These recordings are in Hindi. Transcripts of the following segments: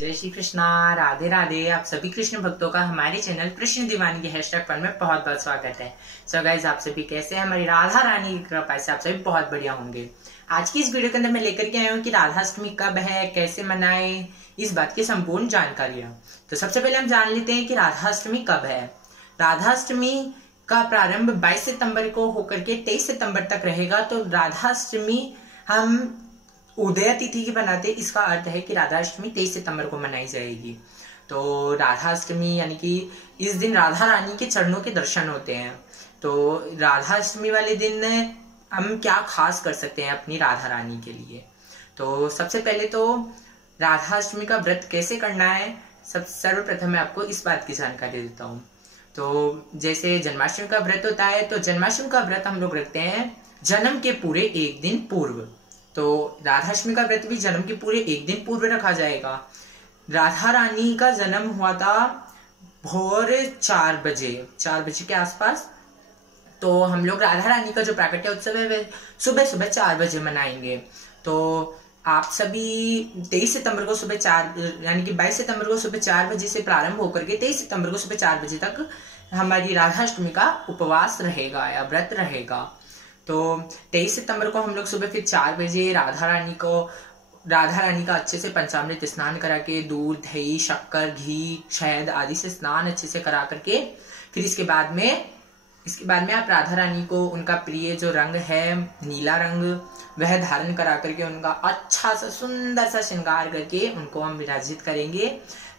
जय श्री कृष्णा, राधे राधे। आप सभी कृष्ण भक्तों का हमारे चैनल कृष्ण दीवानी के हैशटैग पर में बहुत बहुत स्वागत है। सो गाइस, आप सभी कैसे हैं? हमारी राधा रानी की कृपा से आप सभी बहुत बढ़िया होंगे। आज की इस वीडियो के अंदर मैं लेकर के आया हूँ कि राधाष्टमी कब है, कैसे मनाएं, इस बात की संपूर्ण जानकारियां। तो सबसे पहले हम जान लेते हैं कि राधाष्टमी कब है। राधाष्टमी का प्रारंभ 22 सितंबर को होकर के 23 सितंबर तक रहेगा। तो राधाष्टमी हम उदय तिथि की बनाते, इसका अर्थ है कि राधाष्टमी 23 सितंबर को मनाई जाएगी। तो राधाष्टमी यानी कि इस दिन राधा रानी के चरणों के दर्शन होते हैं। तो राधाष्टमी वाले दिन हम क्या खास कर सकते हैं अपनी राधा रानी के लिए? तो सबसे पहले तो राधाष्टमी का व्रत कैसे करना है, सर्वप्रथम मैं आपको इस बात की जानकारी देता हूँ। तो जैसे जन्माष्टमी का व्रत होता है, तो जन्माष्टमी का व्रत हम लोग रखते हैं जन्म के पूरे एक दिन पूर्व। तो राधाष्टमी का व्रत भी जन्म के पूरे एक दिन पूर्व रखा जाएगा। राधा रानी का जन्म हुआ था भोर 4 बजे के आसपास। तो हम लोग राधा रानी का जो प्राकट्य उत्सव है वह सुबह 4 बजे मनाएंगे। तो आप सभी 23 सितंबर को सुबह 4 यानी कि 22 सितंबर को सुबह 4 बजे से प्रारंभ होकर के 23 सितंबर को सुबह 4 बजे तक हमारी राधाष्टमी का उपवास रहेगा या व्रत रहेगा। तो 23 सितंबर को हम लोग सुबह फिर 4 बजे राधा रानी का अच्छे से पंचामृत स्नान करा के दूध, दही, शक्कर, घी, शहद आदि से स्नान अच्छे से करा करके फिर इसके बाद में आप राधा रानी को उनका प्रिय जो रंग है नीला रंग वह धारण करा करके उनका अच्छा सा सुंदर सा श्रृंगार करके उनको हम विराजित करेंगे।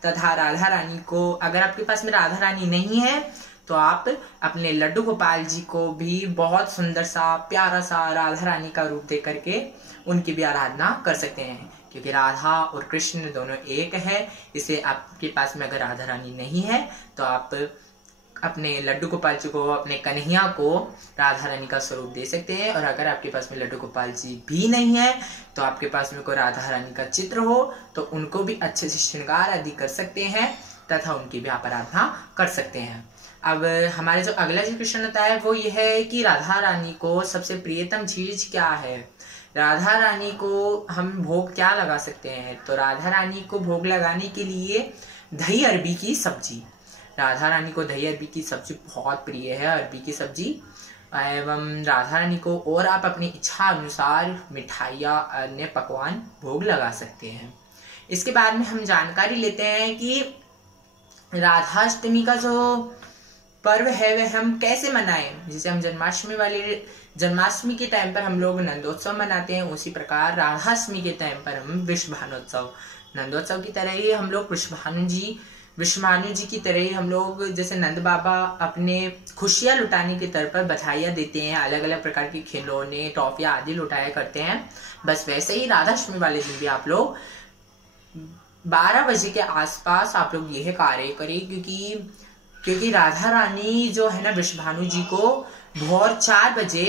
तथा राधा रानी को, अगर आपके पास में राधा रानी नहीं है तो आप अपने लड्डू गोपाल जी को भी बहुत सुंदर सा प्यारा सा राधा रानी का रूप दे करके उनकी भी आराधना कर सकते हैं, क्योंकि राधा और कृष्ण दोनों एक है। इसे आपके पास में अगर राधा रानी नहीं है तो आप अपने लड्डू गोपाल जी को, अपने कन्हैया को राधा रानी का स्वरूप दे सकते हैं। और अगर आपके पास में लड्डू गोपाल जी भी नहीं है तो आपके पास में कोई राधा रानी का चित्र हो तो उनको भी अच्छे से श्रृंगार आदि कर सकते हैं तथा उनकी भी आप आराधना कर सकते हैं। अब हमारे जो अगला जो क्वेश्चन होता है वो यह है कि राधा रानी को सबसे प्रियतम चीज क्या है, राधा रानी को हम भोग क्या लगा सकते हैं? तो राधा रानी को भोग लगाने के लिए दही अरबी की सब्जी, राधा रानी को दही अरबी की सब्जी बहुत प्रिय है, अरबी की सब्जी एवं राधा रानी को, और आप अपनी इच्छा अनुसार मिठाइयाँ, अन्य पकवान भोग लगा सकते हैं। इसके बाद में हम जानकारी लेते हैं कि राधाष्टमी का जो पर्व है वह हम कैसे मनाएं। जैसे हम जन्माष्टमी के टाइम पर हम लोग नंदोत्सव मनाते हैं, उसी प्रकार राधाष्टमी के टाइम पर हम वृषभानोत्सव, नंदोत्सव की तरह ही हम लोग विश्वभानु जी की तरह ही हम लोग, जैसे नंद बाबा अपने खुशियां लुटाने के तौर पर बधाइयां देते हैं, अलग अलग प्रकार के खिलौने, टॉफियां आदि लुटाया करते हैं, बस वैसे ही राधाष्टमी वाले दिन भी आप लोग 12 बजे के आसपास आप लोग यह कार्य करें, क्योंकि राधा रानी जो है ना वृषभानु जी को भोर 4 बजे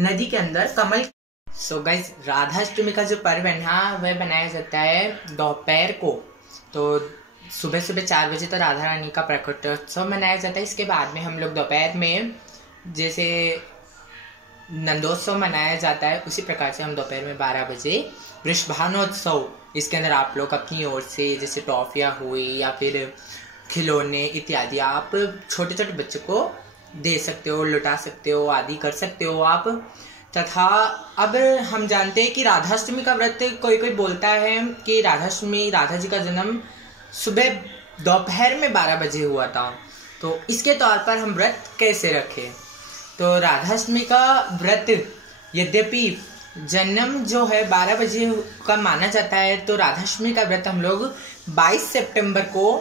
नदी के अंदर कमल। सो गाइस, राधाष्टमी का जो पर्व है ना वह बनाया जाता है दोपहर को। तो सुबह 4 बजे तो राधा रानी का प्रकटोत्सव मनाया जाता है। इसके बाद में हम लोग दोपहर में जैसे नंदोत्सव मनाया जाता है, उसी प्रकार से हम दोपहर में 12 बजे वृषभानोत्सव, इसके अंदर आप लोग अपनी ओर से जैसे टॉफियाँ हुई या फिर खिलौने इत्यादि आप छोटे छोटे बच्चों को दे सकते हो, लुटा सकते हो, आदि कर सकते हो आप। तथा अब हम जानते हैं कि राधाष्टमी का व्रत, कोई बोलता है कि राधाष्टमी, राधा जी का जन्म सुबह दोपहर में 12 बजे हुआ था, तो इसके तौर पर हम व्रत कैसे रखें? तो राधाष्टमी का व्रत यद्यपि जन्म जो है 12 बजे का माना जाता है, तो राधाष्टमी का व्रत हम लोग 22 सितंबर को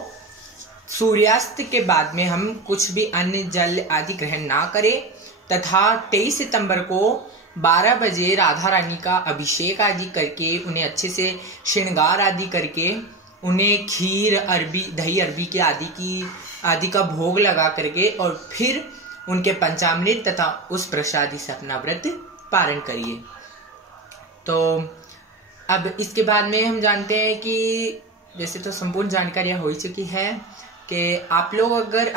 सूर्यास्त के बाद में हम कुछ भी अन्न जल आदि ग्रहण ना करें, तथा 23 सितंबर को 12 बजे राधा रानी का अभिषेक आदि करके उन्हें अच्छे से श्रृंगार आदि करके उन्हें खीर, अरबी, दही अरबी के आदि का भोग लगा करके और फिर उनके पंचामृत तथा उस प्रसादी से अपना व्रत पारण करिए। तो अब इसके बाद में हम जानते हैं कि वैसे तो संपूर्ण जानकारियाँ हो ही चुकी है कि आप लोग अगर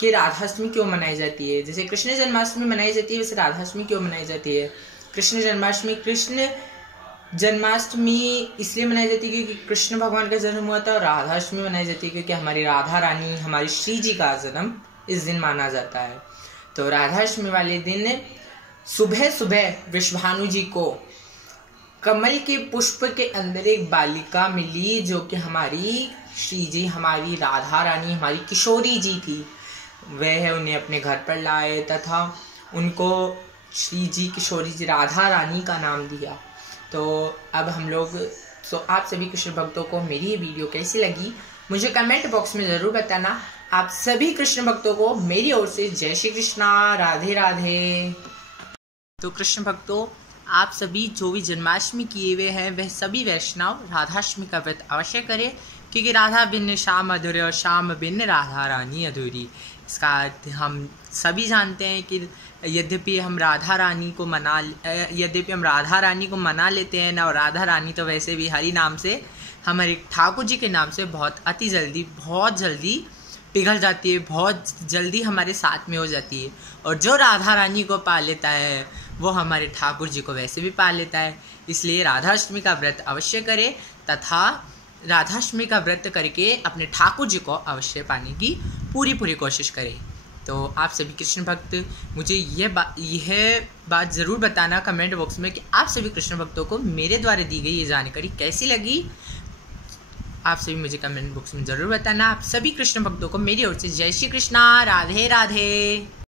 कि राधाष्टमी क्यों मनाई जाती है। जैसे कृष्ण जन्माष्टमी मनाई जाती है, वैसे राधाष्टमी क्यों मनाई जाती है? कृष्ण जन्माष्टमी, कृष्ण जन्माष्टमी इसलिए मनाई जाती है क्योंकि कृष्ण भगवान का जन्म हुआ था, और राधाष्टमी मनाई जाती है क्योंकि हमारी राधा रानी, हमारी श्री जी का जन्म इस दिन माना जाता है। तो राधाष्टमी वाले दिन सुबह सुबह विश्वानु जी को कमल के पुष्प के अंदर एक बालिका मिली, जो कि हमारी श्री जी, हमारी राधा रानी, हमारी किशोरी जी थी। वह उन्हें अपने घर पर लाए तथा उनको श्री जी, किशोरी जी, राधा रानी का नाम दिया। तो अब हम लोग, तो आप सभी कृष्ण भक्तों को मेरी ये वीडियो कैसी लगी मुझे कमेंट बॉक्स में ज़रूर बताना। आप सभी कृष्ण भक्तों को मेरी ओर से जय श्री कृष्णा, राधे राधे। तो कृष्ण भक्तों, आप सभी जो भी जन्माष्टमी किए हुए हैं वह सभी वैष्णव राधाष्टमी का व्रत अवश्य करें, क्योंकि राधा बिन श्याम अधूरे और श्याम बिन राधा रानी अधूरी। इसका अर्थ हम सभी जानते हैं कि यद्यपि हम राधा रानी को मना लेते हैं ना, और राधा रानी तो वैसे भी हरि नाम से, हमारे ठाकुर जी के नाम से बहुत जल्दी पिघल जाती है, बहुत जल्दी हमारे साथ में हो जाती है। और जो राधा रानी को पा लेता है वो हमारे ठाकुर जी को वैसे भी पा लेता है। इसलिए राधाष्टमी का व्रत अवश्य करें तथा राधाष्टमी का व्रत करके अपने ठाकुर जी को अवश्य पाने की पूरी कोशिश करें। तो आप सभी कृष्ण भक्त मुझे यह बात ज़रूर बताना कमेंट बॉक्स में कि आप सभी कृष्ण भक्तों को मेरे द्वारा दी गई ये जानकारी कैसी लगी। आप सभी मुझे कमेंट बॉक्स में ज़रूर बताना। आप सभी कृष्ण भक्तों को मेरी ओर से जय श्री कृष्णा, राधे राधे।